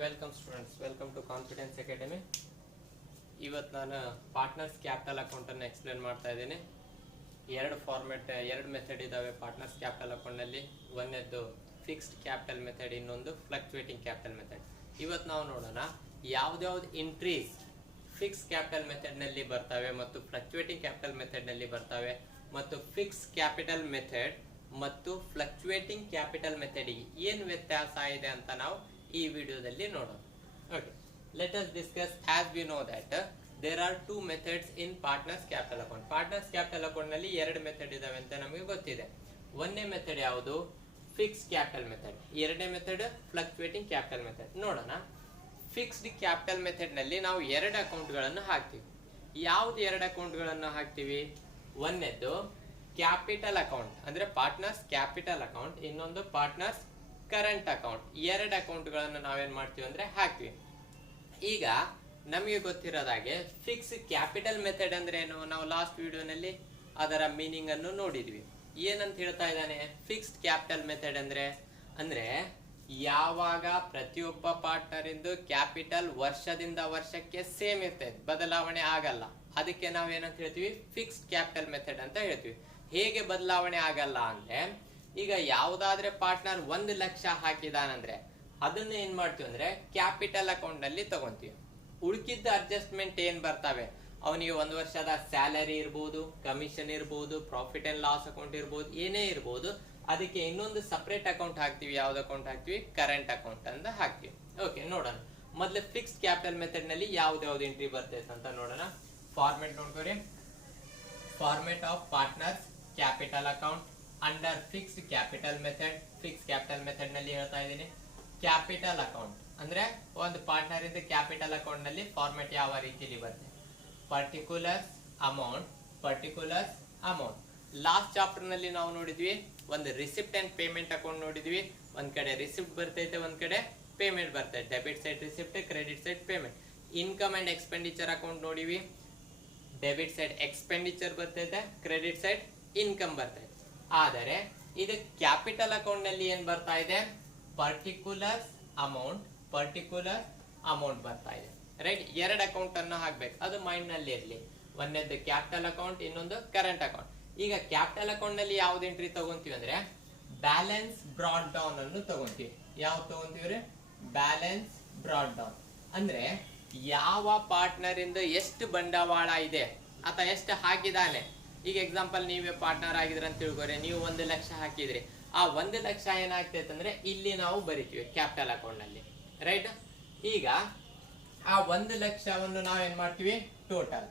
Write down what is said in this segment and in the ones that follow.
Welcome students, welcome to Confidence Academy. ಇವತ್ತು ನಾನು partners capital ಅಕೌಂಟನ್ನು ಎಕ್ಸ್ಪ್ಲೇನ್ ಮಾಡ್ತಾ ಇದ್ದೀನಿ. ಎರಡು ಮೆಥಡ್ ಇದ್ದಾವೆ ಪಾರ್ಟ್ನರ್ಸ್ ಕ್ಯಾಪಿಟಲ್ ಅಕೌಂಟ್ನಲ್ಲಿ. ಒಂದನೇದು ಫಿಕ್ಸ್ಡ್ ಕ್ಯಾಪಿಟಲ್ ಮೆಥಡ್, ಇನ್ನೊಂದು ಫ್ಲಕ್ಚುಯೇಟಿಂಗ್ ಕ್ಯಾಪಿಟಲ್ ಮೆಥಡ್. ಇವತ್ತು ನಾವು ನೋಡೋಣ ಯಾವ್ದಾವ್ದು ಎಂಟ್ರೀಸ್ ಫಿಕ್ಸ್ ಕ್ಯಾಪಿಟಲ್ ಮೆಥಡ್ನಲ್ಲಿ ಬರ್ತವೆ ಮತ್ತು ಫ್ಲಕ್ಚುಯೇಟಿಂಗ್ ಕ್ಯಾಪಿಟಲ್ ಮೆಥಡ್ನಲ್ಲಿ ಬರ್ತವೆ, ಮತ್ತು ಫಿಕ್ಸ್ ಕ್ಯಾಪಿಟಲ್ ಮೆಥಡ್ ಮತ್ತು ಫ್ಲಕ್ಚುಯೇಟಿಂಗ್ ಕ್ಯಾಪಿಟಲ್ ಮೆಥಡಿಗೆ ಏನು ವ್ಯತ್ಯಾಸ ಇದೆ ಅಂತ ನಾವು ಈ ವಿಡಿಯೋದಲ್ಲಿ ನೋಡೋಣ. Okay, let us discuss. As we know that there are two methods in partners capital account. Partners capital account ನಲ್ಲಿ ಎರಡು ಮೆಥಡ್ ಇದಾವೆ ಅಂತ ನಮಗೆ ಗೊತ್ತಿದೆ. ಒಂದನೇ ಮೆಥಡ್ ಯಾವುದು? Fix capital method. ಎರಡನೇ ಮೆಥಡ್ ಫ್ಲಕ್ಚುಯೇಟಿಂಗ್ ಕ್ಯಾಪಿಟಲ್ ಮೆಥಡ್. ನೋಡೋಣ. ಫಿಕ್ಸ್ಡ್ ಕ್ಯಾಪಿಟಲ್ ಮೆಥಡ್ ನಲ್ಲಿ ನಾವು ಎರಡು ಅಕೌಂಟ್ಗಳನ್ನು ಹಾಕ್ತೀವಿ. ಯಾವ್ದು ಎರಡು ಅಕೌಂಟ್ಗಳನ್ನು ಹಾಕ್ತೀವಿ? ಒಂದನೇದು ಕ್ಯಾಪಿಟಲ್ ಅಕೌಂಟ್ ಅಂದ್ರೆ ಪಾರ್ಟ್ನರ್ಸ್ ಕ್ಯಾಪಿಟಲ್ ಅಕೌಂಟ್, ಇನ್ನೊಂದು ಪಾರ್ಟ್ನರ್ಸ್ ಕರೆಂಟ್ ಅಕೌಂಟ್. ಎರಡು ಅಕೌಂಟ್ಗಳನ್ನು ನಾವೇನ್ ಮಾಡ್ತೀವಿ ಅಂದ್ರೆ ಹಾಕ್ತೀವಿ. ಈಗ ನಮಗೆ ಗೊತ್ತಿರೋದಾಗೆ ಫಿಕ್ಸ್ ಕ್ಯಾಪಿಟಲ್ ಮೆಥಡ್ ಅಂದ್ರೆ ಏನು? ನಾವು ಲಾಸ್ಟ್ ವಿಡಿಯೋನಲ್ಲಿ ಅದರ ಮೀನಿಂಗ್ ಅನ್ನು ನೋಡಿದ್ವಿ. ಏನಂತ ಹೇಳ್ತಾ ಇದ್ದಾನೆ? ಫಿಕ್ಸ್ಡ್ ಕ್ಯಾಪಿಟಲ್ ಮೆಥಡ್ ಅಂದ್ರೆ ಯಾವಾಗ ಪ್ರತಿಯೊಬ್ಬ ಪಾರ್ಟ್ನರ್ ಇಂದು ಕ್ಯಾಪಿಟಲ್ ವರ್ಷದಿಂದ ವರ್ಷಕ್ಕೆ ಸೇಮ್ ಇರ್ತದೆ, ಬದಲಾವಣೆ ಆಗಲ್ಲ, ಅದಕ್ಕೆ ನಾವು ಏನಂತ ಹೇಳ್ತೀವಿ? ಫಿಕ್ಸ್ಡ್ ಕ್ಯಾಪಿಟಲ್ ಮೆಥಡ್ ಅಂತ ಹೇಳ್ತೀವಿ. ಹೇಗೆ ಬದಲಾವಣೆ ಆಗಲ್ಲ ಅಂದ್ರೆ, ಈಗ ಯಾವ್ದಾದ್ರೆ ಪಾರ್ಟ್ನರ್ 1 ಲಕ್ಷ ಹಾಕಿದಾನಂದ್ರೆ ಅದನ್ನ ಏನ್ ಮಾಡ್ತೀವಿ ಅಂದ್ರೆ ಕ್ಯಾಪಿಟಲ್ ಅಕೌಂಟ್ ನಲ್ಲಿ ತಗೊಂತೀವಿ. ಉಳ್ಕಿದ್ದ ಅಡ್ಜಸ್ಟ್ಮೆಂಟ್ ಏನ್ ಬರ್ತವೆ, ಅವನಿಗೆ 1 ವರ್ಷದ ಸ್ಯಾಲರಿ ಇರ್ಬೋದು, ಕಮಿಷನ್ ಇರ್ಬೋದು, ಪ್ರಾಫಿಟ್ ಅಂಡ್ ಲಾಸ್ ಅಕೌಂಟ್ ಇರ್ಬೋದು, ಏನೇ ಇರ್ಬೋದು, ಅದಕ್ಕೆ ಇನ್ನೊಂದು ಸಪರೇಟ್ ಅಕೌಂಟ್ ಹಾಕ್ತಿವಿ. ಯಾವ್ದು ಅಕೌಂಟ್ ಹಾಕ್ತಿವಿ? ಕರೆಂಟ್ ಅಕೌಂಟ್ ಅಂತ ಹಾಕ್ತಿವಿ. ಓಕೆ, ನೋಡೋಣ. ಮೊದಲು ಫಿಕ್ಸ್ಡ್ ಕ್ಯಾಪಿಟಲ್ ಮೆಥಡ್ ನಲ್ಲಿ ಯಾವ್ದು ಎಂಟ್ರಿ ಬರ್ತೈತೆ ಅಂತ ನೋಡೋಣ. ಫಾರ್ಮೆಟ್ ನೋಡ್ಕೊರಿ. Format of partners capital account under fixed capital method. Fix capital method ನಲ್ಲಿ ಹೇಳ್ತಾ ಇದ್ದೀನಿ. ಕ್ಯಾಪಿಟಲ್ ಅಕೌಂಟ್ ಅಂದ್ರೆ ಒಂದು ಪಾರ್ಟ್ನರ್ ಇಂದ ಕ್ಯಾಪಿಟಲ್ ಅಕೌಂಟ್ ನಲ್ಲಿ ಫಾರ್ಮೆಟ್ ಯಾವ ರೀತಿಯಲ್ಲಿ ಬರುತ್ತೆ? Particulars amount. ಲಾಸ್ಟ್ ಚಾಪ್ಟರ್ ನಲ್ಲಿ ನಾವು ನೋಡಿದ್ವಿ, ಒಂದು ರಿಸಿಪ್ಟ್ ಅಂಡ್ ಪೇಮೆಂಟ್ ಅಕೌಂಟ್ ನೋಡಿದ್ವಿ. ಒಂದ್ ಕಡೆ ರಿಸಿಪ್ಟ್ ಬರ್ತೈತೆ, ಒಂದ್ ಕಡೆ ಪೇಮೆಂಟ್ ಬರ್ತೈತೆ. Debit side receipt, credit side payment. Income and expenditure account ನೋಡಿವಿ. ಡೆಬಿಟ್ ಸೈಡ್ ಎಕ್ಸ್ಪೆಂಡಿಚರ್ ಬರ್ತೈತೆ, ಕ್ರೆಡಿಟ್ ಸೈಡ್ ಇನ್ಕಮ್ ಬರ್ತೈತೆ. ಆದರೆ ಇದು ಕ್ಯಾಪಿಟಲ್ ಅಕೌಂಟ್ ನಲ್ಲಿ ಏನ್ ಬರ್ತಾ ಇದೆ? ಪರ್ಟಿಕ್ಯುಲರ್ ಅಮೌಂಟ್ ಬರ್ತಾ ಇದೆ. ರೈಟ್, ಎರಡು ಅಕೌಂಟ್ ಅನ್ನು ಹಾಕ್ಬೇಕು, ಅದು ಮೈಂಡ್ ನಲ್ಲಿ ಇರ್ಲಿ. ಒಂದನೇದು ಕ್ಯಾಪಿಟಲ್ ಅಕೌಂಟ್, ಇನ್ನೊಂದು ಕರೆಂಟ್ ಅಕೌಂಟ್. ಈಗ ಕ್ಯಾಪಿಟಲ್ ಅಕೌಂಟ್ ನಲ್ಲಿ ಯಾವ್ದು ಎಂಟ್ರಿ ತಗೊಂತೀವಿ ಅಂದ್ರೆ ಬ್ಯಾಲೆನ್ಸ್ ಬ್ರಾಡ್ ಡೌನ್ ಅನ್ನು ತಗೊಂತೀವಿ. ಯಾವ್ದು ತಗೊಂತೀವ್ರಿ? ಬ್ಯಾಲೆನ್ಸ್ ಬ್ರಾಡ್ ಡೌನ್ ಅಂದ್ರೆ ಯಾವ ಪಾರ್ಟ್ನರ್ ಇಂದ ಎಷ್ಟು ಬಂಡವಾಳ ಇದೆ ಅಥವಾ ಎಷ್ಟು ಹಾಕಿದಾನೆ. ಈಗ ಎಕ್ಸಾಂಪಲ್, ನೀವೇ ಪಾರ್ಟ್ನರ್ ಆಗಿದ್ರೆ ಅಂತ ತಿಳ್ಕೊರಿ, ನೀವು 1 ಲಕ್ಷ ಹಾಕಿದ್ರಿ. ಆ 1 ಲಕ್ಷ ಏನಾಗ್ತೈತೆ ಅಂದ್ರೆ ಇಲ್ಲಿ ನಾವು ಬರಿತೀವಿ ಕ್ಯಾಪಿಟಲ್ ಅಕೌಂಟ್ ನಲ್ಲಿ. ರೈಟ್, ಈಗ ಆ 1 ಲಕ್ಷವನ್ನು ನಾವೇನ್ ಮಾಡ್ತೀವಿ? ಟೋಟಲ್.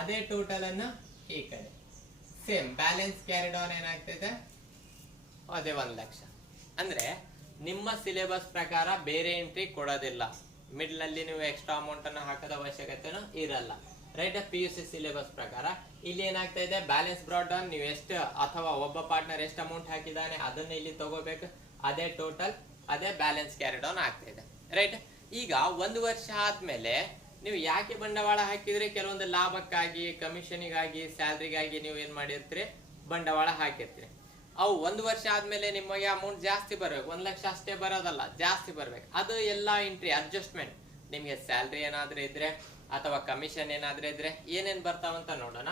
ಅದೇ ಟೋಟಲ್ ಅನ್ನ ಈ ಕಡೆ ಸೇಮ್ ಬ್ಯಾಲೆನ್ಸ್ ಕ್ಯಾರಿಡ್ ಆನ್ ಏನಾಗ್ತೈತೆ? ಅದೇ 1 ಲಕ್ಷ. ಅಂದ್ರೆ ನಿಮ್ಮ ಸಿಲೆಬಸ್ ಪ್ರಕಾರ ಬೇರೆ ಎಂಟ್ರಿ ಕೊಡೋದಿಲ್ಲ. ಮಿಡ್ಲ್ ನಲ್ಲಿ ನೀವು ಎಕ್ಸ್ಟ್ರಾ ಅಮೌಂಟ್ ಅನ್ನ ಹಾಕದ ಅವಶ್ಯಕತೆನೂ ಇರಲ್ಲ. ರೈಟ್, PUC ಸಿಲೆಬಸ್ ಪ್ರಕಾರ ಇಲ್ಲಿ ಏನಾಗ್ತಾ ಇದೆ? ಬ್ಯಾಲೆನ್ಸ್ ಬ್ರಾಡ್ ಡೌನ್, ನೀವು ಎಷ್ಟು ಅಥವಾ ಒಬ್ಬ ಪಾರ್ಟ್ನರ್ ಎಷ್ಟು ಅಮೌಂಟ್ ಹಾಕಿದಾನೆ ಅದನ್ನ ಇಲ್ಲಿ ತಗೋಬೇಕು. ಅದೇ ಟೋಟಲ್, ಅದೇ ಬ್ಯಾಲೆನ್ಸ್ ಕ್ಯಾರಿ ಡೌನ್ ಆಗ್ತಾ ಇದೆ. ರೈಟ್, ಈಗ 1 ವರ್ಷ ಆದ್ಮೇಲೆ ನೀವು ಯಾಕೆ ಬಂಡವಾಳ ಹಾಕಿದ್ರಿ? ಕೆಲವೊಂದು ಲಾಭಕ್ಕಾಗಿ, ಕಮಿಷನ್ಗಾಗಿ, ಸ್ಯಾಲ್ರಿಗಾಗಿ ನೀವು ಏನ್ ಮಾಡಿರ್ತೀರಿ? ಬಂಡವಾಳ ಹಾಕಿರ್ತೀರಿ. ಅವು 1 ವರ್ಷ ಆದ್ಮೇಲೆ ನಿಮಗೆ ಅಮೌಂಟ್ ಜಾಸ್ತಿ ಬರ್ಬೇಕು. 1 ಲಕ್ಷ ಅಷ್ಟೇ ಬರೋದಲ್ಲ, ಜಾಸ್ತಿ ಬರ್ಬೇಕು. ಅದು ಎಲ್ಲಾ ಎಂಟ್ರಿ ಅಡ್ಜಸ್ಟ್ಮೆಂಟ್. ನಿಮ್ಗೆ ಸ್ಯಾಲ್ರಿ ಏನಾದ್ರೂ ಇದ್ರೆ ಅಥವಾ ಕಮಿಷನ್ ಏನಾದ್ರೂ ಇದ್ರೆ ಏನೇನ್ ಬರ್ತಾವಂತ ನೋಡೋಣ.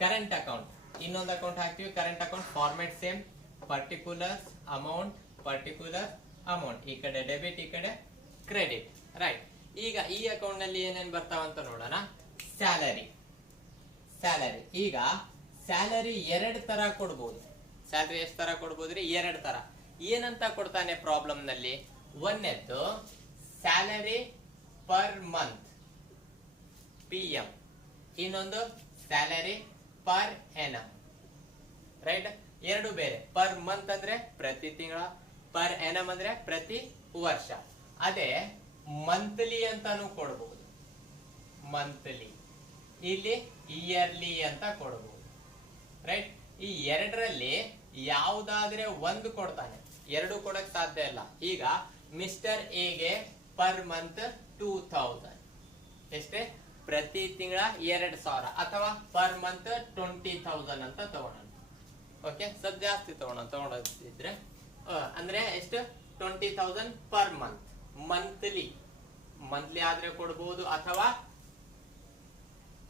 ಕರೆಂಟ್ ಅಕೌಂಟ್, ಇನ್ನೊಂದು ಅಕೌಂಟ್ ಹಾಕ್ತಿವಿ. Current account format same, particular amount. ಈ ಕಡೆ ಡೆಬಿಟ್, ಈ ಕಡೆ ಕ್ರೆಡಿಟ್. ರೈಟ್, ಈಗ ಈ ಅಕೌಂಟ್ ನಲ್ಲಿ ಏನೇನ್ ಬರ್ತಾವಂತ ನೋಡೋಣ. ಸ್ಯಾಲರಿ. ಈಗ ಸ್ಯಾಲರಿ 2 ತರ ಕೊಡ್ಬೋದು. ಸ್ಯಾಲರಿ ಎಷ್ಟು ತರ ಕೊಡ್ಬೋದ್ರಿ? 2 ತರ. ಏನಂತ ಕೊಡ್ತಾನೆ ಪ್ರಾಬ್ಲಮ್ ನಲ್ಲಿ? ಒಂದನೇದ್ದು ಸ್ಯಾಲರಿ ಪರ್ ಮಂತ್, PM. ಇನ್ನೊಂದು ಸ್ಯಾಲರಿ ಪರ್ ಎನಮ್. ರೈಟ್, ಎರಡು ಬೇರೆ. ಪರ್ ಮಂತ್ ಅಂದ್ರೆ ಪ್ರತಿ ತಿಂಗಳ, ಪರ್ ಎನಮ್ ಅಂದ್ರೆ ಪ್ರತಿ ವರ್ಷ. ಅದೇ ಮಂತ್ಲಿ ಅಂತಾನು ಕೊಡಬಹುದು. ಮಂತ್ಲಿ, ಇಲ್ಲಿ ಇಯರ್ಲಿ ಅಂತ ಕೊಡಬಹುದು. ರೈಟ್, ಈ ಎರಡರಲ್ಲಿ ಯಾವ್ದಾದ್ರೆ ಒಂದು ಕೊಡ್ತಾನೆ, ಎರಡು ಕೊಡಕ್ ಸಾಧ್ಯ ಇಲ್ಲ. ಈಗ ಮಿಸ್ಟರ್ ಎಗೆ ಪರ್ ಮಂತ್ 2000 ಎಷ್ಟೇ? ಪ್ರತಿ ತಿಂಗಳ 2000 ಅಥವಾ ಪರ್ ಮಂತ್ 20,000 ಅಂತ ತಗೋಣ. ಓಕೆ, ಸ್ವಲ್ಪ ಜಾಸ್ತಿ ತಗೋದಿದ್ರೆ ಅಂದ್ರೆ ಎಷ್ಟು? 20,000 ಪರ್ ಮಂತ್. ಮಂತ್ಲಿ ಆದ್ರೆ ಕೊಡಬಹುದು ಅಥವಾ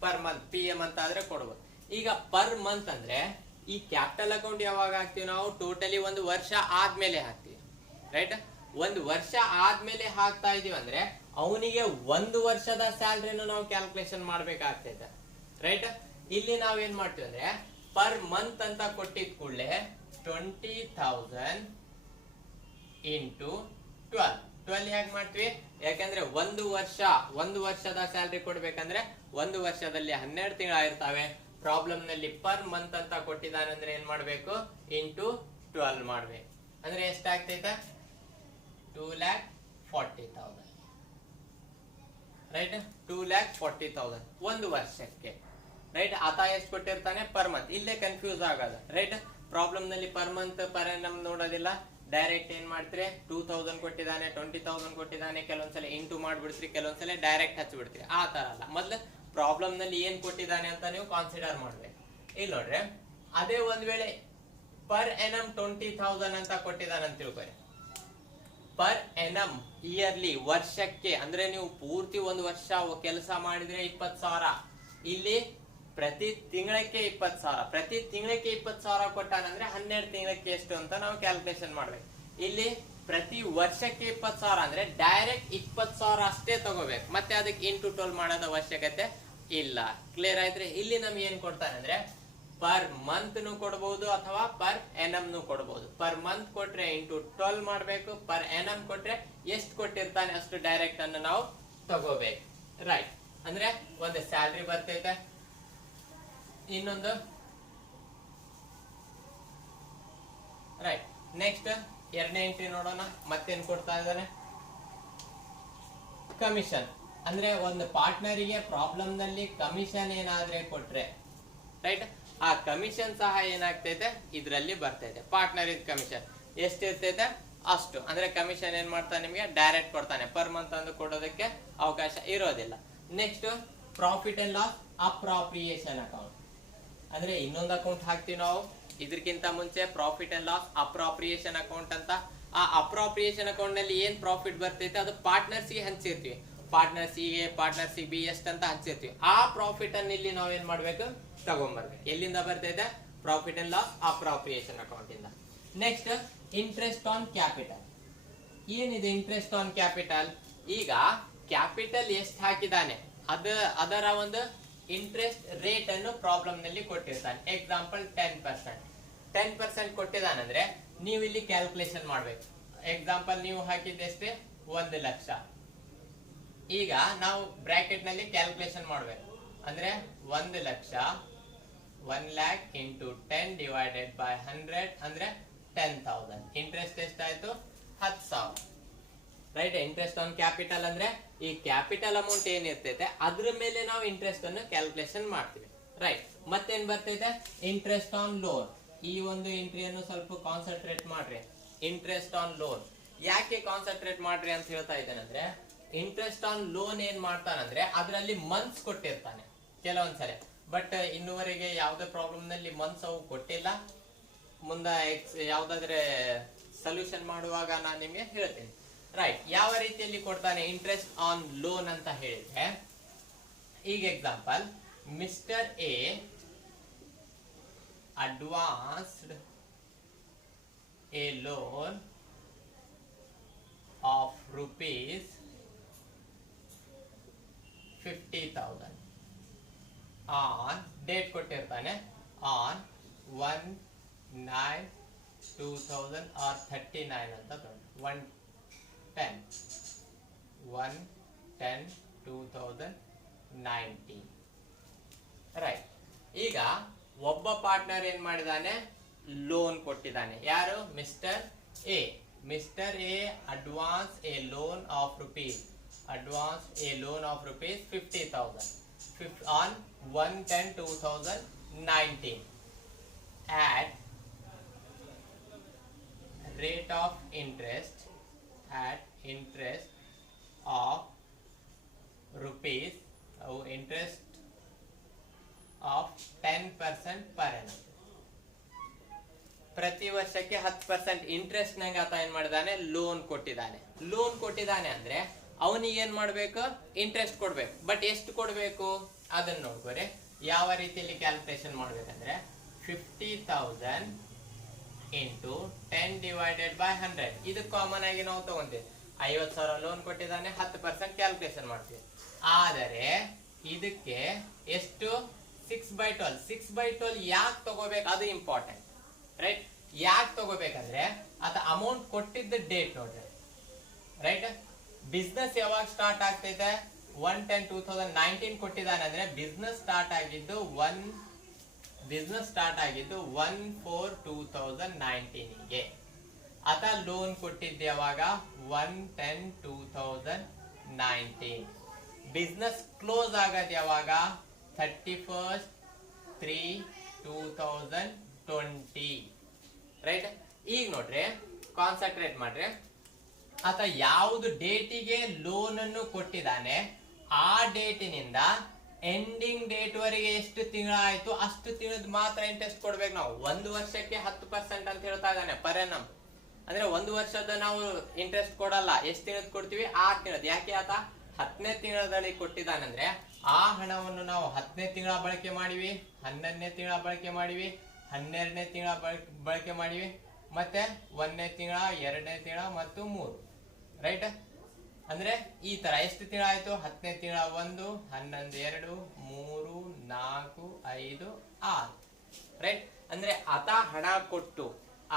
ಪರ್ ಮಂತ್ PM ಅಂತ ಆದ್ರೆ ಕೊಡಬಹುದು. ಈಗ ಪರ್ ಮಂತ್ ಅಂದ್ರೆ ಈ ಕ್ಯಾಪಿಟಲ್ ಅಕೌಂಟ್ ಯಾವಾಗ ಹಾಕ್ತಿವಿ ನಾವು? ಟೋಟಲಿ ಒಂದು ವರ್ಷ ಆದ್ಮೇಲೆ ಹಾಕ್ತಿವಿ, ರೈಟ್? ಒಂದು ವರ್ಷ ಆದ್ಮೇಲೆ ಹಾಕ್ತಾ ಇದೀವಿ ಅಂದ್ರೆ ಅವನಿಗೆ ಒಂದು ವರ್ಷದ ಸ್ಯಾಲ್ರಿಯನ್ನು ನಾವು ಕ್ಯಾಲ್ಕುಲೇಷನ್ ಮಾಡ್ಬೇಕಾಗ್ತೈತೆ, ರೈಟ್? ಇಲ್ಲಿ ನಾವೇನ್ ಮಾಡ್ತೀವಿ ಅಂದ್ರೆ ಪರ್ ಮಂತ್ ಅಂತ ಕೊಟ್ಟಿದ್ ಕೂಡಲೇ 20,000 ಇಂಟು 12 ಹೇಗೆ ಮಾಡ್ತೀವಿ? ಯಾಕಂದ್ರೆ ಒಂದು ವರ್ಷದ ಸ್ಯಾಲ್ರಿ ಕೊಡ್ಬೇಕಂದ್ರೆ ಒಂದು ವರ್ಷದಲ್ಲಿ 12 ತಿಂಗಳಾಗಿರ್ತಾವೆ. ಪ್ರಾಬ್ಲಮ್ ನಲ್ಲಿ ಪರ್ ಮಂತ್ ಅಂತ ಕೊಟ್ಟಿದ್ದಾನೆ ಅಂದ್ರೆ ಏನ್ ಮಾಡ್ಬೇಕು? ಇಂಟು 12 ಮಾಡ್ಬೇಕು. ಅಂದ್ರೆ ಎಷ್ಟಾಗ್ತೈತೆ? 2,40,000, ರೈಟ್? 2,40,000 ಒಂದು ವರ್ಷಕ್ಕೆ, ರೈಟ್? ಆತ ಎಷ್ಟು ಕೊಟ್ಟಿರ್ತಾನೆ ಪರ್ ಮಂತ್. ಇಲ್ಲೇ ಕನ್ಫ್ಯೂಸ್ ಆಗೋದು, ರೈಟ್? ಪ್ರಾಬ್ಲಮ್ ನಲ್ಲಿ ಪರ್ ಮಂತ್ ಪರ್ ನಮ್ ನೋಡೋದಿಲ್ಲ, ಡೈರೆಕ್ಟ್ ಏನ್ ಮಾಡ್ತೀರಿ? 2,000 ಕೊಟ್ಟಿದ್ದಾನೆ, 20,000 ಕೊಟ್ಟಿದ್ದಾನೆ, ಕೆಲವೊಂದ್ಸಲ ಇಂಟು ಮಾಡ್ಬಿಡ್ತೀರಿ, ಕೆಲವೊಂದ್ಸಲ ಡೈರೆಕ್ಟ್ ಹಚ್ಚಿಬಿಡ್ತೀರಿ. ಆ ತರ ಅಲ್ಲ, ಮೊದ್ಲು ಪ್ರಾಬ್ಲಮ್ ನಲ್ಲಿ ಏನ್ ಕೊಟ್ಟಿದ್ದಾನೆ ಅಂತ ನೀವು ಕಾನ್ಸಿಡರ್ ಮಾಡ್ಬೇಕು. ಇಲ್ಲಿ ನೋಡ್ರಿ, ಅದೇ ಒಂದ್ ವೇಳೆ ಪರ್ ಎನಮ್ 20,000 ಅಂತ ಕೊಟ್ಟಿದ್ದಾನೆ ಅಂತ ತಿಳ್ಕೊಳ್ಳಿ. ಪರ್ ಎನಮ್ ಇಯರ್ಲಿ, ವರ್ಷಕ್ಕೆ ಅಂದ್ರೆ ನೀವು ಪೂರ್ತಿ ಒಂದು ವರ್ಷ ಕೆಲಸ ಮಾಡಿದ್ರೆ 20,000. ಇಲ್ಲಿ ಪ್ರತಿ ತಿಂಗಳಕ್ಕೆ 20,000, ಪ್ರತಿ ತಿಂಗಳಕ್ಕೆ 20,000 ಕೊಟ್ಟಾನಂದ್ರೆ 12 ತಿಂಗಳಕ್ಕೆ ಎಷ್ಟು ಅಂತ ನಾವು ಕ್ಯಾಲ್ಕುಲೇಷನ್ ಮಾಡ್ಬೇಕು. ಇಲ್ಲಿ ಪ್ರತಿ ವರ್ಷಕ್ಕೆ 20,000 ಅಂದ್ರೆ ಡೈರೆಕ್ಟ್ 20,000 ಅಷ್ಟೇ ತಗೋಬೇಕು, ಮತ್ತೆ ಅದಕ್ಕೆ ಇಂಟು 12 ಮಾಡೋದ ಅವಶ್ಯಕತೆ ಇಲ್ಲ. ಕ್ಲಿಯರ್ ಆಯ್ತ್ರಿ? ಇಲ್ಲಿ ನಮ್ಗೆ ಏನ್ ಕೊಡ್ತಾನೆ ಅಂದ್ರೆ ಪರ್ ಮಂತ್ ನು ಕೊಡಬಹುದು ಅಥವಾ ಪರ್ ಎನಮ್ ನು ಕೊಡಬಹುದು. ಪರ್ ಮಂತ್ ಕೊಟ್ರೆ ಇಂಟು 12 ಮಾಡ್ಬೇಕು, ಪರ್ ಎನಮ್ ಕೊಟ್ರೆ ಎಷ್ಟು ಕೊಟ್ಟಿರ್ತಾನೆ ಅಷ್ಟು ಡೈರೆಕ್ಟ್ ಅನ್ನು ನಾವು ತಗೋಬೇಕು, ರೈಟ್? ಅಂದ್ರೆ ಒಂದು ಸ್ಯಾಲ್ರಿ ಬರ್ತೈತೆ, ಇನ್ನೊಂದು, ರೈಟ್? ನೆಕ್ಸ್ಟ್ ಎರಡನೇ ಎಂಟ್ರಿ ನೋಡೋಣ. ಮತ್ತೇನ್ ಕೊಡ್ತಾ ಇದ್ದಾನೆ? ಕಮಿಷನ್. ಅಂದ್ರೆ ಒಂದು ಪಾರ್ಟ್ನರಿಗೆ ಪ್ರಾಬ್ಲಮ್ ನಲ್ಲಿ ಕಮಿಷನ್ ಏನಾದ್ರೆ ಕೊಟ್ರೆ, ರೈಟ್, ಆ ಕಮಿಷನ್ ಸಹ ಏನಾಗ್ತೈತೆ ಇದರಲ್ಲಿ ಬರ್ತೈತೆ. ಪಾರ್ಟ್ನರ್ ಇದ್ ಕಮಿಷನ್ ಎಷ್ಟಿರ್ತೈತೆ ಅಷ್ಟು. ಅಂದ್ರೆ ಕಮಿಷನ್ ಏನ್ ಮಾಡ್ತಾನೆ? ನಿಮ್ಗೆ ಡೈರೆಕ್ಟ್ ಕೊಡ್ತಾನೆ, ಪರ್ ಮಂತ್ ಅಂದು ಕೊಡೋದಕ್ಕೆ ಅವಕಾಶ ಇರೋದಿಲ್ಲ. Next profit and loss appropriation account. ಅಂದ್ರೆ ಇನ್ನೊಂದು ಅಕೌಂಟ್ ಹಾಕ್ತಿವಿ ನಾವು ಇದಕ್ಕಿಂತ ಮುಂಚೆ, profit and loss appropriation account ಅಂತ. ಆ ಅಪ್ರಾಪ್ರಿಯೇಷನ್ ಅಕೌಂಟ್ ನಲ್ಲಿ ಏನ್ ಪ್ರಾಫಿಟ್ ಬರ್ತೈತೆ ಅದು ಪಾರ್ಟ್ನರ್ಸ್ ಗೆ ಹಂಚಿರ್ತೀವಿ. ಪಾರ್ಟ್ನರ್ಸ್ ಎ, ಪಾರ್ಟ್ನರ್ಸ್ ಬಿ ಎಷ್ಟಂತ ಹಂಚಿರ್ತೀವಿ. ಆ ಪ್ರಾಫಿಟ್ ಅನ್ನು ಇಲ್ಲಿ ನಾವ್ ಏನ್ ಮಾಡ್ಬೇಕು? ತಗೊಂಡ್ಬರ್ಬೇಕು. ಎಲ್ಲಿಂದ ಬರ್ತೈತೆ? Profit and loss appropriation account ಇಂದ. Next interest on capital. ಏನಿದೆ ಇಂಟ್ರೆಸ್ಟ್ ಆನ್ ಕ್ಯಾಪಿಟಲ್? ಈಗ ಕ್ಯಾಪಿಟಲ್ ಎಷ್ಟು ಹಾಕಿದಾನೆ ಅದರ ಒಂದು ಇಂಟ್ರೆಸ್ಟ್ ರೇಟ್ ಅನ್ನು ಪ್ರಾಬ್ಲಮ್ ನಲ್ಲಿ ಕೊಟ್ಟಿರ್ತಾನೆ. ಎಕ್ಸಾಂಪಲ್ 10% ಕೊಟ್ಟಿದ್ದಾನಂದ್ರೆ ನೀವು ಇಲ್ಲಿ ಕ್ಯಾಲ್ಕುಲೇಷನ್ ಮಾಡ್ಬೇಕು. ಎಕ್ಸಾಂಪಲ್ ನೀವು ಹಾಕಿದ್ದೆಷ್ಟೇ? 1 ಲಕ್ಷ. ಈಗ ನಾವು ಬ್ರಾಕೆಟ್ ನಲ್ಲಿ ಕ್ಯಾಲ್ಕುಲೇಷನ್ ಮಾಡ್ಬೇಕು. ಅಂದ್ರೆ 1 lakh 1 lakh into 10 divided by 100 ಅಂದ್ರೆ 10,000. ಇಂಟ್ರೆಸ್ಟ್ ಎಷ್ಟಾಯ್ತು? 10,000, ರೈಟ್? ಇಂಟ್ರೆಸ್ಟ್ ಆನ್ ಕ್ಯಾಪಿಟಲ್ ಅಂದ್ರೆ ಈ ಕ್ಯಾಪಿಟಲ್ ಅಮೌಂಟ್ ಏನಿರ್ತೈತೆ ಅದ್ರ ಮೇಲೆ ನಾವು ಇಂಟ್ರೆಸ್ಟ್ ಅನ್ನು ಕ್ಯಾಲ್ಕುಲೇಷನ್ ಮಾಡ್ತೀವಿ, ರೈಟ್? ಮತ್ತೇನ್ ಬರ್ತೈತೆ? Interest on loan. ಈ ಒಂದು ಎಂಟ್ರಿಯನ್ನು ಸ್ವಲ್ಪ ಕಾನ್ಸಂಟ್ರೇಟ್ ಮಾಡ್ರಿ. ಇಂಟ್ರೆಸ್ಟ್ ಆನ್ ಲೋನ್ ಯಾಕೆ ಕಾನ್ಸಂಟ್ರೇಟ್ ಮಾಡ್ರಿ ಅಂತ ಹೇಳ್ತಾ ಇದ್ದೇನೆ ಅಂದ್ರೆ, ಇಂಟ್ರೆಸ್ಟ್ ಆನ್ ಲೋನ್ ಏನ್ ಮಾಡ್ತಾನಂದ್ರೆ ಅದರಲ್ಲಿ ಮಂತ್ಸ್ ಕೊಟ್ಟಿರ್ತಾನೆ ಕೆಲವೊಂದ್ಸಲ, ಬಟ್ ಇನ್ನುವರೆಗೆ ಯಾವುದೇ ಪ್ರಾಬ್ಲಮ್ ನಲ್ಲಿ ಮಂತ್ಸ್ ಅವು ಕೊಟ್ಟಿಲ್ಲ. ಮುಂದೆ ಯಾವ್ದಾದ್ರೆ ಸೊಲ್ಯೂಷನ್ ಮಾಡುವಾಗ ನಾನು ನಿಮ್ಗೆ ಹೇಳ್ತೀನಿ, ರೈಟ್? ಯಾವ ರೀತಿಯಲ್ಲಿ ಕೊಡ್ತಾನೆ ಇಂಟ್ರೆಸ್ಟ್ ಆನ್ ಲೋನ್ ಅಂತ ಹೇಳಿದ್ರೆ, ಈಗ example mister A advanced a loan of rupees 50,000 on date ಕೊಟ್ಟಿರ್ತಾನೆ on 1/9/2000 or 39 ಅಂತ ತಗೊಂಡು 1/10/2019, ರೈಟ್? ಈಗ ಒಬ್ಬ ಪಾರ್ಟ್ನರ್ ಏನ್ ಮಾಡಿದಾನೆ? ಲೋನ್ ಕೊಟ್ಟಿದ್ದಾನೆ. ಯಾರು? Mister A. Mister A advance A loan of rupees 50,000 on 1/10/2019 at rate of interest of rupees interest of 10% per annum. ಪ್ರತಿ ವರ್ಷಕ್ಕೆ 10% ಇಂಟ್ರೆಸ್ಟ್ ನಂಗೆ ಆತ ಏನ್ ಮಾಡಿದಾನೆ, ಲೋನ್ ಕೊಟ್ಟಿದ್ದಾನೆ ಅಂದ್ರೆ ಅವನಿಗೆ ಏನ್ ಮಾಡ್ಬೇಕು, ಇಂಟ್ರೆಸ್ಟ್ ಕೊಡ್ಬೇಕು. ಬಟ್ ಎಷ್ಟು ಕೊಡ್ಬೇಕು ಅದನ್ನ ನೋಡ್ಕೋರಿ. ಯಾವ ರೀತಿಯಲ್ಲಿ ಕ್ಯಾಲ್ಕುಲೇಷನ್ ಮಾಡ್ಬೇಕಂದ್ರೆ 50,000 ಇಂಟು 10 ಡಿವೈಡೆಡ್ ಬೈ 100. ಇದು ಕಾಮನ್ ಆಗಿ ನಾವು ತಗೊಂತೀವಿ. 50,000 ಲೋನ್ ಕೊಟ್ಟಿದ್ದಾನೆ, 10% ಕ್ಯಾಲ್ಕುಲೇಷನ್ ಮಾಡ್ತೀವಿ. ಆದರೆ ಇದಕ್ಕೆ ಎಷ್ಟು, 6/12. 6/12 ಯಾಕೆ ತಗೋಬೇಕು, ಅದು ಇಂಪಾರ್ಟೆಂಟ್, ರೈಟ್? ಯಾಕೆ ತಗೋಬೇಕಂದ್ರೆ ಅದ ಅಮೌಂಟ್ ಕೊಟ್ಟಿದ್ದ ಡೇಟ್ ನೋಡ್ರಿ, ರೈಟ್? ಬಿಸ್ನೆಸ್ ಯಾವಾಗ ಸ್ಟಾರ್ಟ್ ಆಗ್ತೈತೆ, 1/10/2019 ಕೊಟ್ಟಿದ್ದಾನೆ ಅಂದ್ರೆ ಬಿಸ್ನೆಸ್ ಸ್ಟಾರ್ಟ್ ಆಗಿದ್ದು 1/4/2019ಗೆ. ಆತ ಲೋನ್ ಕೊಟ್ಟಿದ್ದ ಯಾವಾಗ, 1/10/2019. ಬಿಸ್ನೆಸ್ ಕ್ಲೋಸ್ ಆಗದ ಯಾವಾಗ, 31/3/2020, ರೈಟ್? ಈಗ ನೋಡ್ರಿ, ಕಾನ್ಸಂಟ್ರೇಟ್ ಮಾಡ್ರಿ. ಆತ ಯಾವ್ದು ಡೇಟಿಗೆ ಲೋನ್ ಅನ್ನು ಕೊಟ್ಟಿದ್ದಾನೆ ಆ ಡೇಟಿನಿಂದ ಎಂಡಿಂಗ್ ಡೇಟ್ ವರೆಗೆ ಎಷ್ಟು ತಿಂಗಳಾಯ್ತು ಅಷ್ಟು ತಿಂಗಳದ ಮಾತ್ರ ಇಂಟ್ರೆಸ್ಟ್ ಕೊಡ್ಬೇಕು ನಾವು. 1 ವರ್ಷಕ್ಕೆ 10% ಅಂತ ಹೇಳ್ತಾ ಇದ್ದಾನೆ ಪರ್ annum. ಅಂದ್ರೆ 1 ವರ್ಷದ ನಾವು ಇಂಟ್ರೆಸ್ಟ್ ಕೊಡಲ್ಲ. ಎಷ್ಟು ತಿಂಗಳದ್ ಕೊಡ್ತೀವಿ, 6 ತಿಂಗಳದ್. ಯಾಕೆ ಆತ 10ನೇ ತಿಂಗಳಲ್ಲಿ ಕೊಟ್ಟಿದ್ದಾನಂದ್ರೆ ಆ ಹಣವನ್ನು ನಾವು 10ನೇ ತಿಂಗಳ ಬಳಕೆ ಮಾಡಿವಿ, 11ನೇ ತಿಂಗಳ ಬಳಕೆ ಮಾಡಿವಿ, 12ನೇ ತಿಂಗಳ ಬಳಕೆ ಮಾಡಿವಿ, ಮತ್ತೆ 1ನೇ ತಿಂಗಳ, 2ನೇ ತಿಂಗಳ ಮತ್ತು 3, ರೈಟ್? ಅಂದ್ರೆ ಈ ತರ ಎಷ್ಟು ತಿಂಗಳ ಆಯ್ತು, 10ನೇ ತಿಂಗಳ 1, 11, 2, 3, 4, 5, 6, ರೈಟ್? ಅಂದ್ರೆ ಆತ ಹಣ ಕೊಟ್ಟು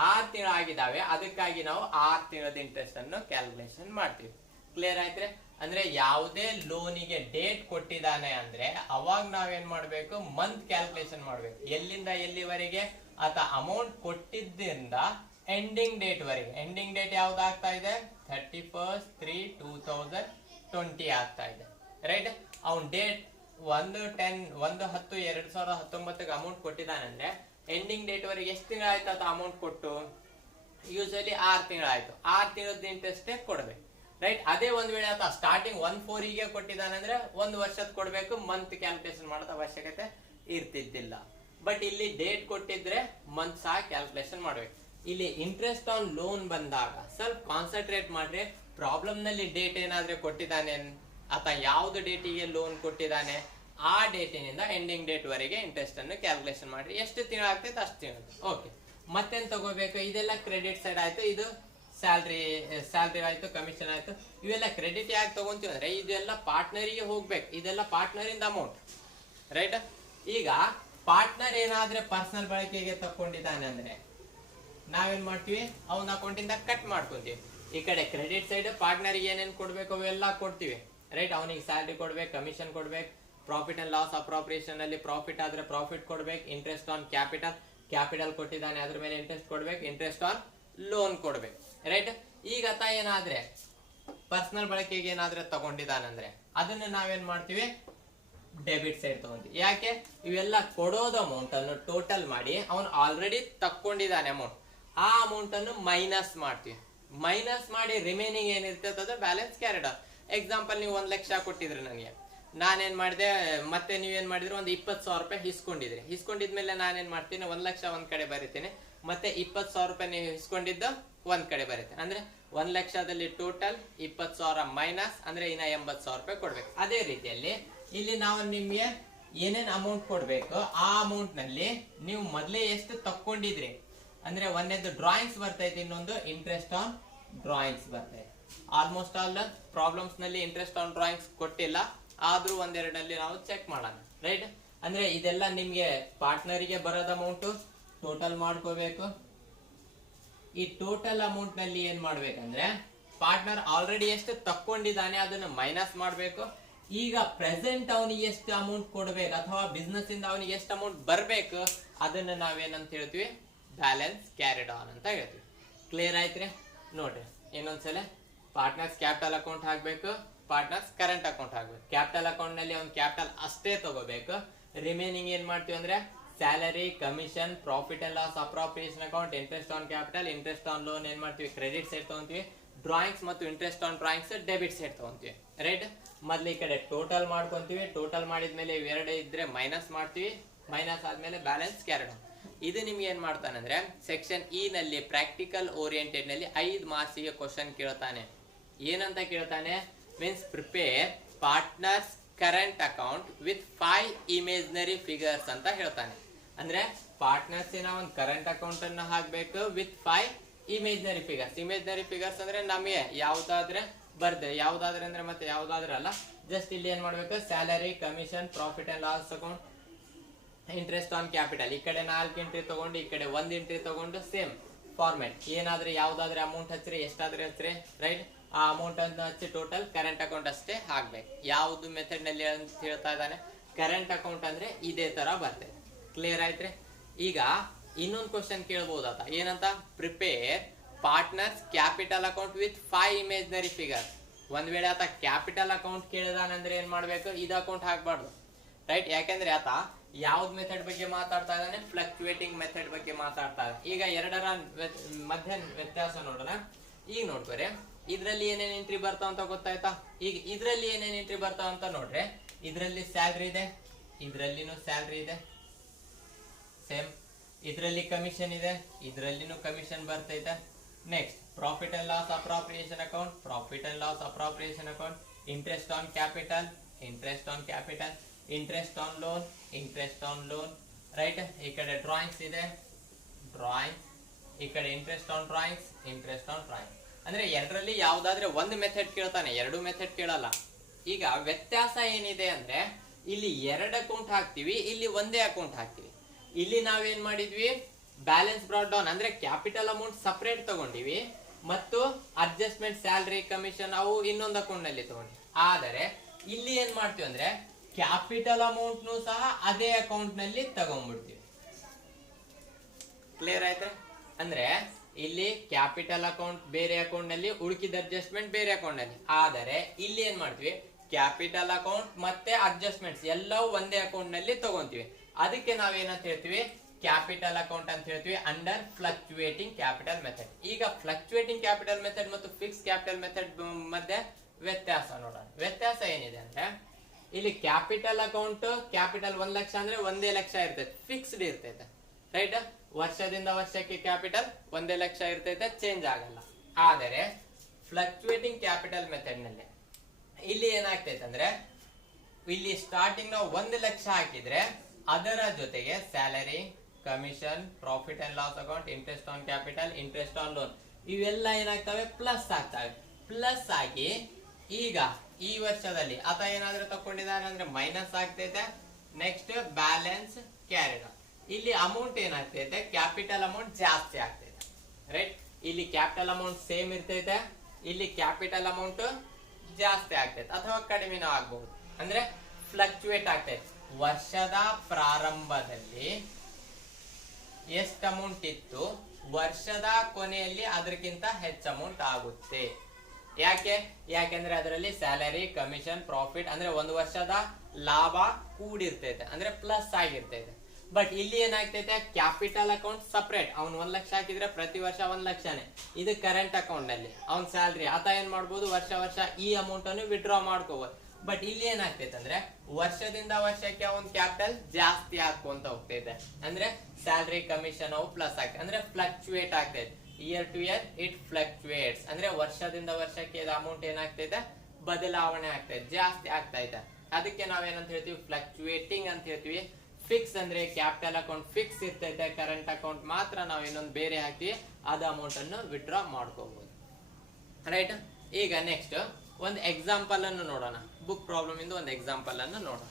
6 ತಿಂಗಳಾಗಿದ್ದಾವೆ. ಅದಕ್ಕಾಗಿ ನಾವು 6 ತಿಂಗಳದ ಇಂಟ್ರೆಸ್ಟ್ ಅನ್ನು ಕ್ಯಾಲ್ಕುಲೇಷನ್ ಮಾಡ್ತೀವಿ. ಕ್ಲಿಯರ್ ಆಯ್ತ್ರೆ? ಅಂದ್ರೆ ಯಾವುದೇ ಲೋನಿಗೆ ಡೇಟ್ ಕೊಟ್ಟಿದ್ದಾನೆ ಅಂದ್ರೆ ಅವಾಗ ನಾವೇನ್ ಮಾಡ್ಬೇಕು, ಮಂತ್ ಕ್ಯಾಲ್ಕುಲೇಷನ್ ಮಾಡ್ಬೇಕು. ಎಲ್ಲಿಂದ ಎಲ್ಲಿವರೆಗೆ, ಆತ ಅಮೌಂಟ್ ಕೊಟ್ಟಿದ್ದರಿಂದ ಎಂಡಿಂಗ್ ಡೇಟ್ ವರೆಗೆ. ಎಂಡಿಂಗ್ ಡೇಟ್ ಯಾವ್ದು ಆಗ್ತಾ ಇದೆ, 31/3/2020 ಆಗ್ತಾ ಇದೆ, ರೈಟ್? ಅವ್ನ್ ಡೇಟ್ 1/10/2019 ಅಮೌಂಟ್ ಕೊಟ್ಟಿದ್ದಾನೆ ಅಂದ್ರೆ ಎಂಡಿಂಗ್ ಡೇಟ್ ವರೆಗೆ ಎಷ್ಟು ತಿಂಗಳಾಯ್ತು ಆತ ಅಮೌಂಟ್ ಕೊಟ್ಟು, ಯೂಶಲಿ 6 ತಿಂಗಳಾಯ್ತು. 6 ತಿಂಗಳದ ಇಂಟ್ರೆಸ್ಟ್ ಕೊಡ್ಬೇಕು, ರೈಟ್? ಅದೇ ಒಂದ್ ವೇಳೆ ಆತ ಸ್ಟಾರ್ಟಿಂಗ್ 1/4ಗೆ ಕೊಟ್ಟಿದ್ದಾನೆ ಅಂದ್ರೆ 1 ವರ್ಷದ ಕೊಡ್ಬೇಕು, ಮಂತ್ ಕ್ಯಾಲ್ಕುಲೇಷನ್ ಮಾಡೋದ ಅವಶ್ಯಕತೆ ಇರ್ತಿದ್ದಿಲ್ಲ. ಬಟ್ ಇಲ್ಲಿ ಡೇಟ್ ಕೊಟ್ಟಿದ್ರೆ ಮಂತ್ ಸಹ ಕ್ಯಾಲ್ಕುಲೇಷನ್ ಮಾಡ್ಬೇಕು. ಇಲ್ಲಿ ಇಂಟ್ರೆಸ್ಟ್ ಆನ್ ಲೋನ್ ಬಂದಾಗ ಸ್ವಲ್ಪ ಕಾನ್ಸಂಟ್ರೇಟ್ ಮಾಡ್ರಿ. ಪ್ರಾಬ್ಲಮ್ ನಲ್ಲಿ ಡೇಟ್ ಏನಾದ್ರೆ ಕೊಟ್ಟಿದ್ದಾನೆ, ಆತ ಯಾವ್ದು ಡೇಟಿಗೆ ಲೋನ್ ಕೊಟ್ಟಿದ್ದಾನೆ ಆ ಡೇಟಿನಿಂದ ಎಂಡಿಂಗ್ ಡೇಟ್ ವರೆಗೆ ಇಂಟ್ರೆಸ್ಟ್ ಅನ್ನು ಕ್ಯಾಲ್ಕುಲೇಷನ್ ಮಾಡ್ರಿ. ಎಷ್ಟು ತಿಂಗಳಾಗ್ತೈತೆ ಅಷ್ಟು ತಿಂಗಳು. ಓಕೆ, ಮತ್ತೇನ್ ತಗೋಬೇಕು, ಇದೆಲ್ಲ ಕ್ರೆಡಿಟ್ ಸೈಡ್ ಆಯ್ತು. ಇದು ಸ್ಯಾಲ್ರಿ ಆಯ್ತು, ಕಮಿಷನ್ ಆಯ್ತು. ಇವೆಲ್ಲ ಕ್ರೆಡಿಟ್ ಯಾಕೆ ತಗೊಂತೀವಿ ಅಂದ್ರೆ ಇದೆಲ್ಲ ಪಾರ್ಟ್ನರಿಗೆ ಹೋಗ್ಬೇಕು. ಇದೆಲ್ಲ ಪಾರ್ಟ್ನರ್ ಇಂದ ಅಮೌಂಟ್, ರೈಟ್? ಈಗ ಪಾರ್ಟ್ನರ್ ಏನಾದ್ರೆ ಪರ್ಸನಲ್ ಬಳಕೆಗೆ ತಕೊಂಡಿದ್ದಾನೆ ಅಂದ್ರೆ ನಾವೇನ್ ಮಾಡ್ತೀವಿ, ಅವನ ಅಕೌಂಟ್ ಇಂದ ಕಟ್ ಮಾಡ್ಕೊಂತೀವಿ. ಈ ಕಡೆ ಕ್ರೆಡಿಟ್ ಸೈಡ್ ಪಾರ್ಟ್ನರ್ಗೆ ಏನೇನ್ ಕೊಡ್ಬೇಕು ಅವೆಲ್ಲ ಕೊಡ್ತೀವಿ, ರೈಟ್? ಅವನಿಗೆ ಸ್ಯಾಲ್ರಿ ಕೊಡ್ಬೇಕು, ಕಮಿಷನ್ ಕೊಡ್ಬೇಕು, ಪ್ರಾಫಿಟ್ ಅಂಡ್ ಲಾಸ್ ಅಪ್ರಾಪ್ರಿಯೇಷನ್ ಅಲ್ಲಿ ಪ್ರಾಫಿಟ್ ಆದ್ರೆ ಪ್ರಾಫಿಟ್ ಕೊಡ್ಬೇಕು, ಇಂಟ್ರೆಸ್ಟ್ ಆನ್ ಕ್ಯಾಪಿಟಲ್ ಕೊಟ್ಟಿದ್ದಾನೆ ಅದ್ರ ಮೇಲೆ ಇಂಟ್ರೆಸ್ಟ್ ಕೊಡ್ಬೇಕು, ಇಂಟ್ರೆಸ್ಟ್ ಆನ್ ಲೋನ್ ಕೊಡ್ಬೇಕು, ರೈಟ್? ಈಗ ಆತ ಏನಾದ್ರೆ ಪರ್ಸನಲ್ ಬಳಕೆಗೆ ಏನಾದ್ರೆ ತಗೊಂಡಿದ್ದಾನಂದ್ರೆ ಅದನ್ನ ನಾವೇನ್ ಮಾಡ್ತೀವಿ, ಡೆಬಿಟ್ ಸೈಡ್ ತಗೊಂತೀವಿ. ಯಾಕೆ, ಇವೆಲ್ಲ ಕೊಡೋದ ಅಮೌಂಟ್ ಅನ್ನು ಟೋಟಲ್ ಮಾಡಿ ಅವನು ಆಲ್ರೆಡಿ ತಕ್ಕೊಂಡಿದ್ದಾನೆ ಅಮೌಂಟ್, ಆ ಅಮೌಂಟ್ ಅನ್ನು ಮೈನಸ್ ಮಾಡ್ತೀವಿ. ಮೈನಸ್ ಮಾಡಿ ರಿಮೈನಿಂಗ್ ಏನಿರ್ತದೆ ಅದು ಬ್ಯಾಲೆನ್ಸ್ ಕ್ಯಾರಿಡ್. ಎಕ್ಸಾಂಪಲ್, ನೀವು 1 ಲಕ್ಷ ಕೊಟ್ಟಿದ್ರಿ ನನಗೆ, ನಾನೇನ್ ಮಾಡಿದೆ, ಮತ್ತೆ ನೀವೇನ್ ಮಾಡಿದ್ರಿ, ಒಂದು 20,000 ರೂಪಾಯಿ ಹಿಸ್ಕೊಂಡಿದ್ಮೇಲೆ ನಾನೇನ್ ಮಾಡ್ತೀನಿ, 1 ಲಕ್ಷ ಒಂದ್ ಕಡೆ ಬರೀತೀನಿ, ಮತ್ತೆ 20,000 ರೂಪಾಯಿ ನೀವು ಹಿಸ್ಕೊಂಡಿದ್ದು ಒಂದ್ ಕಡೆ ಬರೀತೀನಿ. ಅಂದ್ರೆ 1 ಲಕ್ಷದಲ್ಲಿ ಟೋಟಲ್ 20,000 ಮೈನಸ್ ಅಂದ್ರೆ ಇನ್ನ 80,000 ರೂಪಾಯಿ ಕೊಡ್ಬೇಕು. ಅದೇ ರೀತಿಯಲ್ಲಿ ಇಲ್ಲಿ ನಾವು ನಿಮ್ಗೆ ಏನೇನ್ ಅಮೌಂಟ್ ಕೊಡ್ಬೇಕು ಆ ಅಮೌಂಟ್ ನಲ್ಲಿ ನೀವು ಮೊದ್ಲೇ ಎಷ್ಟು ತಕ್ಕೊಂಡಿದ್ರಿ ಅಂದ್ರೆ ಒಂದೇದು ಡ್ರಾಯಿಂಗ್ಸ್ ಬರ್ತೈತಿ, ಇನ್ನೊಂದು ಇಂಟ್ರೆಸ್ಟ್ ಆನ್ ಡ್ರಾಯಿಂಗ್ಸ್ ಬರ್ತೈತಿ. ಆಲ್ಮೋಸ್ಟ್ ಆಲ್ ಪ್ರಾಬ್ಲಮ್ಸ್ ನಲ್ಲಿ ಇಂಟ್ರೆಸ್ಟ್ ಆನ್ ಡ್ರಾಯಿಂಗ್ಸ್ ಕೊಟ್ಟಿಲ್ಲ, ಆದ್ರೂ ಒಂದೆರಡಲ್ಲಿ ನಾವು ಚೆಕ್ ಮಾಡೋಣ, ರೈಟ್? ಅಂದ್ರೆ ಇದೆಲ್ಲ ನಿಮ್ಗೆ ಪಾರ್ಟ್ನರಿಗೆ ಬರೋದ ಅಮೌಂಟ್ ಟೋಟಲ್ ಮಾಡ್ಕೋಬೇಕು. ಈ ಟೋಟಲ್ ಅಮೌಂಟ್ ನಲ್ಲಿ ಏನ್ ಮಾಡ್ಬೇಕಂದ್ರೆ ಪಾರ್ಟ್ನರ್ ಆಲ್ರೆಡಿ ಎಷ್ಟು ತಕ್ಕೊಂಡಿದ್ದಾನೆ ಅದನ್ನ ಮೈನಸ್ ಮಾಡ್ಬೇಕು. ಈಗ ಪ್ರೆಸೆಂಟ್ ಅವನಿಗೆ ಎಷ್ಟು ಅಮೌಂಟ್ ಕೊಡ್ಬೇಕು ಅಥವಾ ಬಿಸ್ನೆಸ್ ಇಂದ ಅವನಿಗೆ ಎಷ್ಟು ಅಮೌಂಟ್ ಬರ್ಬೇಕು ಅದನ್ನ ನಾವೇನಂತ ಹೇಳ್ತೀವಿ, ಬ್ಯಾಲೆನ್ಸ್ ಕ್ಯಾರಿಡ್ ಆನ್ ಅಂತ ಹೇಳ್ತೀವಿ. ಕ್ಲಿಯರ್ ಆಯ್ತ್ರಿ? ನೋಡ್ರಿ ಇನ್ನೊಂದ್ಸಲ, ಪಾರ್ಟ್ನರ್ಸ್ ಕ್ಯಾಪಿಟಲ್ ಅಕೌಂಟ್ ಹಾಕ್ಬೇಕು, ಪಾರ್ಟ್ನರ್ಸ್ ಕರೆಂಟ್ ಅಕೌಂಟ್ ಹಾಕ್ಬೇಕು. ಕ್ಯಾಪಿಟಲ್ ಅಕೌಂಟ್ ನಲ್ಲಿ ಅವ್ನು ಕ್ಯಾಪಿಟಲ್ ಅಷ್ಟೇ ತಗೋಬೇಕು. ರಿಮೈನಿಂಗ್ ಏನ್ ಮಾಡ್ತೀವಿ ಅಂದ್ರೆ salary, commission, profit and loss appropriation account, interest on capital, interest on loan ಏನ್ ಮಾಡ್ತೀವಿ, ಕ್ರೆಡಿಟ್ ಸೈಡ್ ತಗೊಂತೀವಿ. ಡ್ರಾಯಿಂಗ್ಸ್ ಮತ್ತು interest on drawings debit side ತಗೊಂತೀವಿ, ರೈಟ್? ಮೊದ್ಲು ಈ ಕಡೆ ಟೋಟಲ್ ಮಾಡ್ಕೊಂತೀವಿ. ಟೋಟಲ್ ಮಾಡಿದ್ಮೇಲೆ ಇವೆರಡು ಇದ್ರೆ ಮೈನಸ್ ಮಾಡ್ತೀವಿ. ಮೈನಸ್ ಆದ್ಮೇಲೆ ಬ್ಯಾಲೆನ್ಸ್ ಕ್ಯಾರಿಡ್ ಆನ್. ಇದು ನಿಮ್ಗೆ ಏನ್ ಮಾಡ್ತಾನೆ ಅಂದ್ರೆ ಸೆಕ್ಷನ್ ಇ ನಲ್ಲಿ ಪ್ರಾಕ್ಟಿಕಲ್ ಓರಿಯೆಂಟೆಡ್ ನಲ್ಲಿ 5 ಮಾರ್ಕ್ಸಿಗೆ ಕ್ವಶನ್ ಕೇಳ್ತಾನೆ. ಏನಂತ ಕೇಳ್ತಾನೆ? Means prepare partners current account with 5 imaginary figures ಅಂತ ಹೇಳ್ತಾನೆ. ಅಂದ್ರೆ ಪಾರ್ಟ್ನರ್ಸಿನ ಒಂದು ಕರೆಂಟ್ ಅಕೌಂಟ್ ಅನ್ನು ಹಾಕ್ಬೇಕು with 5 imaginary figures. Imaginary figures ಅಂದ್ರೆ ನಮಗೆ ಯಾವ್ದಾದ್ರೆ ಬರ್ದೆ, ಯಾವ್ದಾದ್ರೆ ಅಂದ್ರೆ ಮತ್ತೆ ಯಾವ್ದಾದ್ರೆ ಅಲ್ಲ, ಜಸ್ಟ್ ಇಲ್ಲಿ ಏನ್ ಮಾಡ್ಬೇಕು, salary, commission, profit and loss account, interest on capital, ಈ ಕಡೆ 4 ಎಂಟ್ರಿ ತಗೊಂಡು ಈ ಕಡೆ 1 ಎಂಟ್ರಿ ತಗೊಂಡು ಸೇಮ್ ಫಾರ್ಮೆಟ್. ಏನಾದ್ರೆ ಯಾವ್ದಾದ್ರೆ ಅಮೌಂಟ್ ಹಚ್ಚಿರಿ, ಎಷ್ಟಾದ್ರೆ ಹಚ್ಚಿರಿ, ರೈಟ್, ಆ ಅಮೌಂಟ್ ಅನ್ನು ಹಚ್ಚಿ ಟೋಟಲ್ ಕರೆಂಟ್ ಅಕೌಂಟ್ ಅಷ್ಟೇ ಹಾಕ್ಬೇಕು. ಯಾವ್ದು ಮೆಥಡ್ ನಲ್ಲಿ ಅಂತ ಹೇಳ್ತಾ ಇದ್ದಾನೆ, ಕರೆಂಟ್ ಅಕೌಂಟ್ ಅಂದ್ರೆ ಇದೇ ತರ ಬರ್ತದೆ. ಕ್ಲಿಯರ್ ಆಯ್ತ್ರಿ? ಈಗ ಇನ್ನೊಂದು ಕ್ವಶನ್ ಕೇಳ್ಬೋದಾತ, ಏನಂತ? Prepare partners capital account with 5 imaginary figures. ಒಂದ್ ವೇಳೆ ಆತ ಕ್ಯಾಪಿಟಲ್ ಅಕೌಂಟ್ ಕೇಳಿದಾನಂದ್ರೆ ಏನ್ ಮಾಡ್ಬೇಕು, ಇದು ಅಕೌಂಟ್ ಹಾಕ್ಬಾರ್ದು, ರೈಟ್? ಯಾಕಂದ್ರೆ ಆತ ಯಾವ್ದು ಮೆಥಡ್ ಬಗ್ಗೆ ಮಾತಾಡ್ತಾ ಇದ್ದಾನೆ? ಫ್ಲಕ್ಚುಯೇಟಿಂಗ್ ಮೆಥಡ್ ಬಗ್ಗೆ ಮಾತಾಡ್ತಾ ಇದ್ದಾನೆ. ಈಗ ಎರಡರ ಮಧ್ಯ ವ್ಯತ್ಯಾಸ ನೋಡೋಣ. ಈಗ ನೋಡ್ಕೊರೆ, ಇದ್ರಲ್ಲಿ ಏನೇನ್ ಎಂಟ್ರಿ ಬರ್ತಾವ ಅಂತ ಗೊತ್ತಾಯ್ತಾ? ಈಗ ಇದ್ರಲ್ಲಿ ಏನೇನ್ ಎಂಟ್ರಿ ಬರ್ತಾವ ಅಂತ ನೋಡ್ರೆ, ಇದ್ರಲ್ಲಿ ಸ್ಯಾಲ್ರಿ ಇದೆ, ಇದ್ರಲ್ಲಿನೂ ಸ್ಯಾಲ್ರಿ ಇದೆ ಸೇಮ್, ಇದ್ರಲ್ಲಿ ಕಮಿಷನ್ ಇದೆ, ಇದ್ರಲ್ಲಿನೂ ಕಮಿಷನ್ ಬರ್ತೈತೆ. Next profit and loss appropriation account, profit and loss appropriation account, interest on capital, interest on capital, interest on loan, interest on loan, right? ಈ ಕಡೆ ಡ್ರಾಯಿಂಗ್ಸ್ ಇದೆ, ಡ್ರಾಯಿಂಗ್ಸ್, ಈ ಕಡೆ interest on drawings, interest on drawing. ಅಂದ್ರೆ ಎರಡರಲ್ಲಿ ಯಾವ್ದಾದ್ರೆ ಒಂದು method ಕೇಳ್ತಾನೆ, 2 method ಕೇಳಲ್ಲ. ಈಗ ವ್ಯತ್ಯಾಸ ಏನಿದೆ ಅಂದ್ರೆ, ಇಲ್ಲಿ 2 ಅಕೌಂಟ್ ಹಾಕ್ತಿವಿ, ಇಲ್ಲಿ ಒಂದೇ ಅಕೌಂಟ್ ಹಾಕ್ತಿವಿ. ಇಲ್ಲಿ ನಾವೇನ್ ಮಾಡಿದ್ವಿ, ಬ್ಯಾಲೆನ್ಸ್ ಬ್ರಾಟ್ ಡೌನ್ ಅಂದ್ರೆ ಕ್ಯಾಪಿಟಲ್ ಅಮೌಂಟ್ ಸಪರೇಟ್ ತಗೊಂಡಿವಿ, ಮತ್ತು ಅಡ್ಜಸ್ಟ್ಮೆಂಟ್ ಸ್ಯಾಲರಿ ಕಮಿಷನ್ ಅವು ಇನ್ನೊಂದು ಅಕೌಂಟ್ ನಲ್ಲಿ ತಗೊಂಡ್ವಿ. ಆದರೆ ಇಲ್ಲಿ ಏನ್ ಮಾಡ್ತೀವಿ ಅಂದ್ರೆ ಕ್ಯಾಪಿಟಲ್ ಅಮೌಂಟ್ ನು ಸಹ ಅದೇ ಅಕೌಂಟ್ ನಲ್ಲಿ ತಗೊಂಡ್ಬಿಡ್ತೀವಿ. ಕ್ಲಿಯರ್ ಆಯ್ತಾ? ಅಂದ್ರೆ ಇಲ್ಲಿ ಕ್ಯಾಪಿಟಲ್ ಅಕೌಂಟ್ ಬೇರೆ ಅಕೌಂಟ್ ನಲ್ಲಿ, ಉಳಿಕಿದ ಅಡ್ಜಸ್ಟ್ಮೆಂಟ್ ಬೇರೆ ಅಕೌಂಟ್ ನಲ್ಲಿ. ಆದರೆ ಇಲ್ಲಿ ಏನ್ ಮಾಡ್ತೀವಿ, ಕ್ಯಾಪಿಟಲ್ ಅಕೌಂಟ್ ಮತ್ತೆ ಅಡ್ಜಸ್ಟ್ಮೆಂಟ್ಸ್ ಎಲ್ಲವೂ ಒಂದೇ ಅಕೌಂಟ್ ನಲ್ಲಿ ತಗೊಂತೀವಿ. ಅದಕ್ಕೆ ನಾವೇನಂತ ಹೇಳ್ತೀವಿ, ಕ್ಯಾಪಿಟಲ್ ಅಕೌಂಟ್ ಅಂತ ಹೇಳ್ತೀವಿ ಅಂಡರ್ ಫ್ಲಕ್ಚುಯೇಟಿಂಗ್ ಕ್ಯಾಪಿಟಲ್ ಮೆಥಡ್. ಈಗ ಫ್ಲಕ್ಚುಯೇಟಿಂಗ್ ಕ್ಯಾಪಿಟಲ್ ಮೆಥಡ್ ಮತ್ತು ಫಿಕ್ಸ್ ಕ್ಯಾಪಿಟಲ್ ಮೆಥಡ್ ಮಧ್ಯೆ ವ್ಯತ್ಯಾಸ ನೋಡೋಣ. ವ್ಯತ್ಯಾಸ ಏನಿದೆ ಅಂದ್ರೆ, ಇಲ್ಲಿ ಕ್ಯಾಪಿಟಲ್ ಅಕೌಂಟ್ ಕ್ಯಾಪಿಟಲ್ 1 ಲಕ್ಷ ಅಂದ್ರೆ 1 ಲಕ್ಷ ಇರ್ತೈತೆ, ಫಿಕ್ಸ್ಡ್ ಇರ್ತೈತೆ, ರೈಟ್? ವರ್ಷದಿಂದ ವರ್ಷಕ್ಕೆ ಕ್ಯಾಪಿಟಲ್ 1 ಲಕ್ಷ ಇರ್ತೈತೆ, ಚೇಂಜ್ ಆಗಲ್ಲ. ಆದರೆ ಫ್ಲಕ್ಚುಯೇಟಿಂಗ್ ಕ್ಯಾಪಿಟಲ್ ಮೆಥಡ್ ನಲ್ಲಿ ಇಲ್ಲಿ ಏನಾಗ್ತೈತೆ ಅಂದ್ರೆ, ಇಲ್ಲಿ ಸ್ಟಾರ್ಟಿಂಗ್ ನಾವು 1 ಲಕ್ಷ ಹಾಕಿದ್ರೆ ಅದರ ಜೊತೆಗೆ salary, commission, profit and loss account, interest on capital, interest on loan ಇವೆಲ್ಲ ಏನಾಗ್ತವೆ, ಪ್ಲಸ್ ಆಗ್ತವೆ. ಪ್ಲಸ್ ಆಗಿ ಈಗ ಈ ವರ್ಷದಲ್ಲಿ ಆತ ಏನಾದ್ರೂ ತಕೊಂಡಿದ್ದಾನೆ ಅಂದ್ರೆ ಮೈನಸ್ ಆಗ್ತೈತೆ. ನೆಕ್ಸ್ಟ್ ಬ್ಯಾಲೆನ್ಸ್ ಕ್ಯಾರಿಡ್, ಇಲ್ಲಿ ಅಮೌಂಟ್ ಏನಾಗ್ತೈತೆ, ಕ್ಯಾಪಿಟಲ್ ಅಮೌಂಟ್ ಜಾಸ್ತಿ ಆಗ್ತೈತೆ, ರೈಟ್? ಇಲ್ಲಿ ಕ್ಯಾಪಿಟಲ್ ಅಮೌಂಟ್ ಸೇಮ್ ಇರ್ತೈತೆ, ಇಲ್ಲಿ ಕ್ಯಾಪಿಟಲ್ ಅಮೌಂಟ್ ಜಾಸ್ತಿ ಆಗ್ತೈತೆ ಅಥವಾ ಕಡಿಮೆನೂ ಆಗ್ಬಹುದು. ಅಂದ್ರೆ ಫ್ಲಕ್ಚುಯೇಟ್ ಆಗ್ತೈತೆ. ವರ್ಷದ ಪ್ರಾರಂಭದಲ್ಲಿ ಎಷ್ಟು ಅಮೌಂಟ್ ಇತ್ತು, ವರ್ಷದ ಕೊನೆಯಲ್ಲಿ ಅದಕ್ಕಿಂತ ಹೆಚ್ಚು ಅಮೌಂಟ್ ಆಗುತ್ತೆ. ಯಾಕೆಂದ್ರೆ ಅದರಲ್ಲಿ ಸ್ಯಾಲರಿ, ಕಮಿಷನ್, ಪ್ರಾಫಿಟ್ ಅಂದ್ರೆ 1 ವರ್ಷದ ಲಾಭ ಕೂಡಿರ್ತೈತೆ, ಅಂದ್ರೆ ಪ್ಲಸ್ ಆಗಿರ್ತೈತೆ. ಬಟ್ ಇಲ್ಲಿ ಏನಾಗ್ತೈತೆ, ಕ್ಯಾಪಿಟಲ್ ಅಕೌಂಟ್ ಸಪರೇಟ್. ಅವ್ನು 1 ಲಕ್ಷ ಹಾಕಿದ್ರೆ ಪ್ರತಿ ವರ್ಷ 1 ಲಕ್ಷನೇ. ಇದು ಕರೆಂಟ್ ಅಕೌಂಟ್ ನಲ್ಲಿ ಅವ್ನ ಸ್ಯಾಲರಿ, ಆತ ಏನ್ ಮಾಡ್ಬೋದು, ವರ್ಷ ಈ ಅಮೌಂಟ್ ಅನ್ನು ವಿಡ್ರಾ ಮಾಡ್ಕೋಬಹುದು. ಬಟ್ ಇಲ್ಲಿ ಏನಾಗ್ತೈತೆ ಅಂದ್ರೆ, ವರ್ಷದಿಂದ ವರ್ಷಕ್ಕೆ ಒಂದು ಕ್ಯಾಪಿಟಲ್ ಜಾಸ್ತಿ ಹಾಕೊಂತ ಹೋಗ್ತೈತೆ, ಅಂದ್ರೆ ಸ್ಯಾಲರಿ, ಕಮಿಷನ್ ಅವು ಪ್ಲಸ್ ಆಗ್ತದೆ, ಅಂದ್ರೆ ಫ್ಲಕ್ಚುಯೇಟ್ ಆಗ್ತೈತೆ. ಇಯರ್ ಟು ಇಯರ್ ಇಟ್ ಫ್ಲಕ್ಚುಯೇಟ್ಸ್, ಅಂದ್ರೆ ವರ್ಷದಿಂದ ವರ್ಷಕ್ಕೆ ಅಮೌಂಟ್ ಏನಾಗ್ತೈತೆ, ಬದಲಾವಣೆ ಆಗ್ತೈತೆ, ಜಾಸ್ತಿ ಆಗ್ತೈತೆ. ಅದಕ್ಕೆ ನಾವೇನಂತ ಹೇಳ್ತೀವಿ, ಫ್ಲಕ್ಚುಯೇಟಿಂಗ್ ಅಂತ ಹೇಳ್ತೀವಿ. ಫಿಕ್ಸ್ ಅಂದ್ರೆ ಕ್ಯಾಪಿಟಲ್ ಅಕೌಂಟ್ ಫಿಕ್ಸ್ ಇರ್ತೈತೆ, ಕರೆಂಟ್ ಅಕೌಂಟ್ ಮಾತ್ರ ನಾವು ಇನ್ನೊಂದು ಬೇರೆ ಹಾಕಿ ಅದ ಅಮೌಂಟ್ ಅನ್ನು ವಿಡ್ರಾ ಮಾಡ್ಕೋಬಹುದು, ರೈಟ್? ಈಗ ನೆಕ್ಸ್ಟ್ ಒಂದು ಎಕ್ಸಾಂಪಲ್ ಅನ್ನು ನೋಡೋಣ. ಬುಕ್ ಪ್ರಾಬ್ಲಮ್ ಇಂದ ಒಂದು ಎಕ್ಸಾಂಪಲ್ ಅನ್ನು ನೋಡೋಣ.